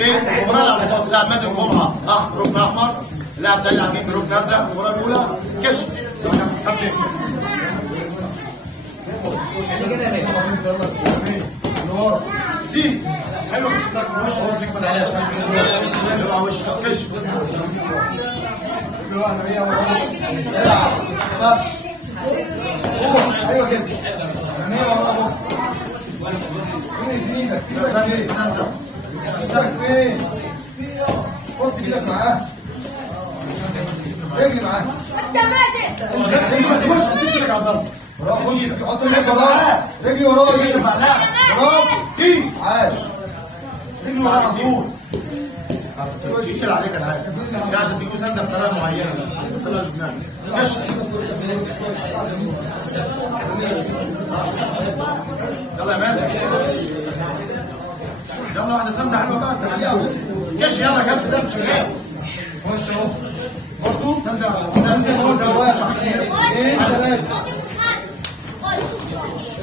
المباراه اللي على صوت اللاعب مازن جمعه ركن احمر، اللاعب سعيد عفيفي بركن ازرق. المباراه الاولى كشف دي حلو مش خلاص يكمل عليها شويه وش كشف ايوه كده يعني والله بص فين ايدك فين حط ايدك معاه اجري معاه انت ماشي مش تمشي يا عبد الله حط ايدك وراه رجلي وراه يجي معاه برافو دي عاش رجلي وراه على طول يقفل عليك انا عارف ده عشان تجيبوا سنده بطريقه معينه بطريقه لبنان كشف يلا يا مازن يلا واحده سنده حلوه بقى تخليها كش يلا يا كابتن ده شغال خش اهو برضه سنده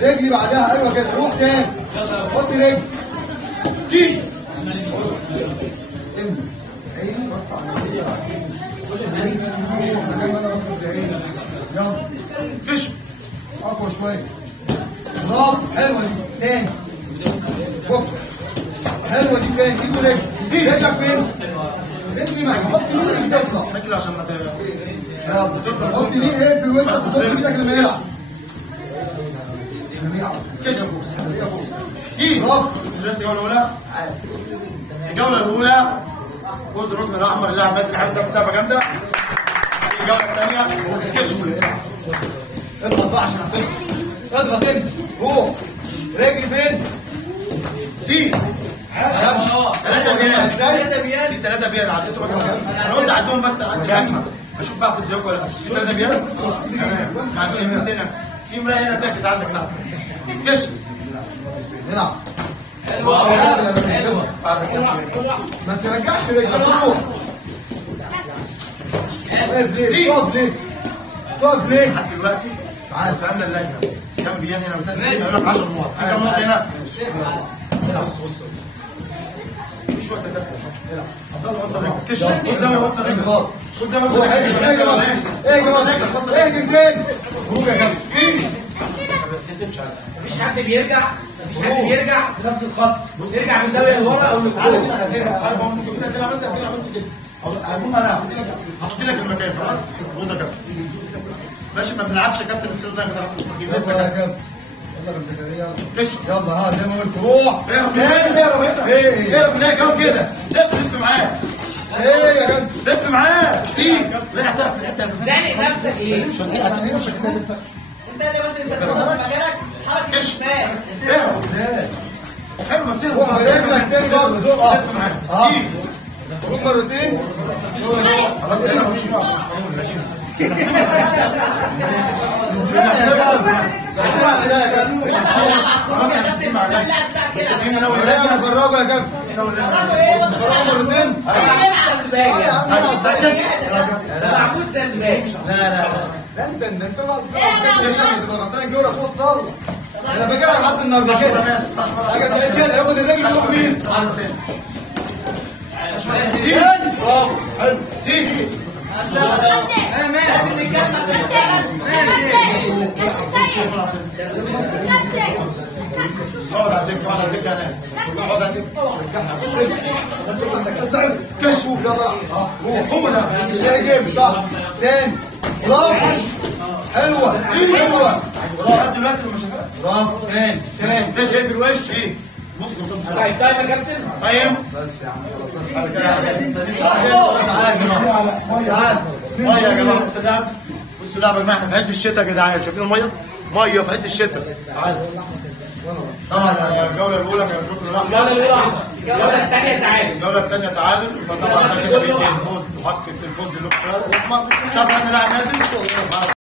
رجلي بعدها ايوه كده روح تاني حط رجلي دي عيني بص على يلا كشف اقوى شويه برافو حلوه دي تاني بص حلوه دي تاني ايده رجلي رجلك فين؟ رجلي معاك حط ايدك تطلع شكل عشان ما حط ايدك ايه في وشك وحط ايدك لما يلعب كشف ايه برافو الجوله الاولى الجوله الاولى فوز الركن الاحمر اللاعب مازن عايز مسافه جامده. الجوله الثانيه كشف اضغط بقى عشان هتوصل اضغط انت روح رجلي فين؟ دي 3 بيان ازاي؟ دي 3 بيان عديتوا انا قلت عدهم بس عندي هجمه اشوف بحث الجوك ولا لا 3 بيان تمام ساعات شايفين هنا في مرايه هنا تعكس عندك نعم كشف نلعب ما ترجعش رجلك روح اقف ليه؟ تقف ليه؟ تقف ليه؟ لحد دلوقتي تعالى سالنا اللجنه كام بيان هنا وثلاث بيان هيقول لك 10 نقط في كام نقط هنا؟ بص مفيش وقت ده العب عبد الله وصل رجلك كشف خد زي ما وصل رجلك خد زي ما وصل رجلك ايه يا اهدي تاني روح يا كابتن مفيش حد بيرجع بنفس الخط يرجع بزاويه لورا او لقدام تلعب بس كده انا هحط لك المكان خلاص خد يا كابتن ماشي ما بنلعبش يا كابتن استخدام يا كابتن كشف يلا ها زي ما قلت روح اهرب هناك اهو كده لف معاه ايه يا كابتن لف معاه ريح زانق نفسك ايه؟ انت بس انت بتوصل مكانك تتحرك كشف شمال ازاي حلو مسير رجلك تاني برضه زق لف معاه روح مرتين خلاص انا مش جربها يا كابتن مرتين معمول سندباج لا انت تبقى غسان الجوله فوق الثروه انا بجيبها لحد النهارده كده حاجه زي كده ياخد الرجل يروح مين؟ تاني برافو حلو تيجي لازم اقعد على الدكه اقعد على الدكه هناك اقعد على الدكه كشفوا هو ده جيم صح تاني برافو حلوه حلوه لحد دلوقتي لما شافها برافو تاني ده شايف الوش ايه طيب يا كابتن طيب بس يا عم بس على كده تعالى ميه يا جماعه بصوا اللعبه يا جماعه احنا في عز الشتاء يا جدعان شايفين الميه؟ ميه في عز الشتاء تعالى طبعا الجوله الاولى كانت ركن الاحمر الجوله الثانيه تعادل الجوله الثانيه تعادل فطبعا ده كده بيدي الفوز وحق الفوز للركن الاحمر طبعا لاعب نازل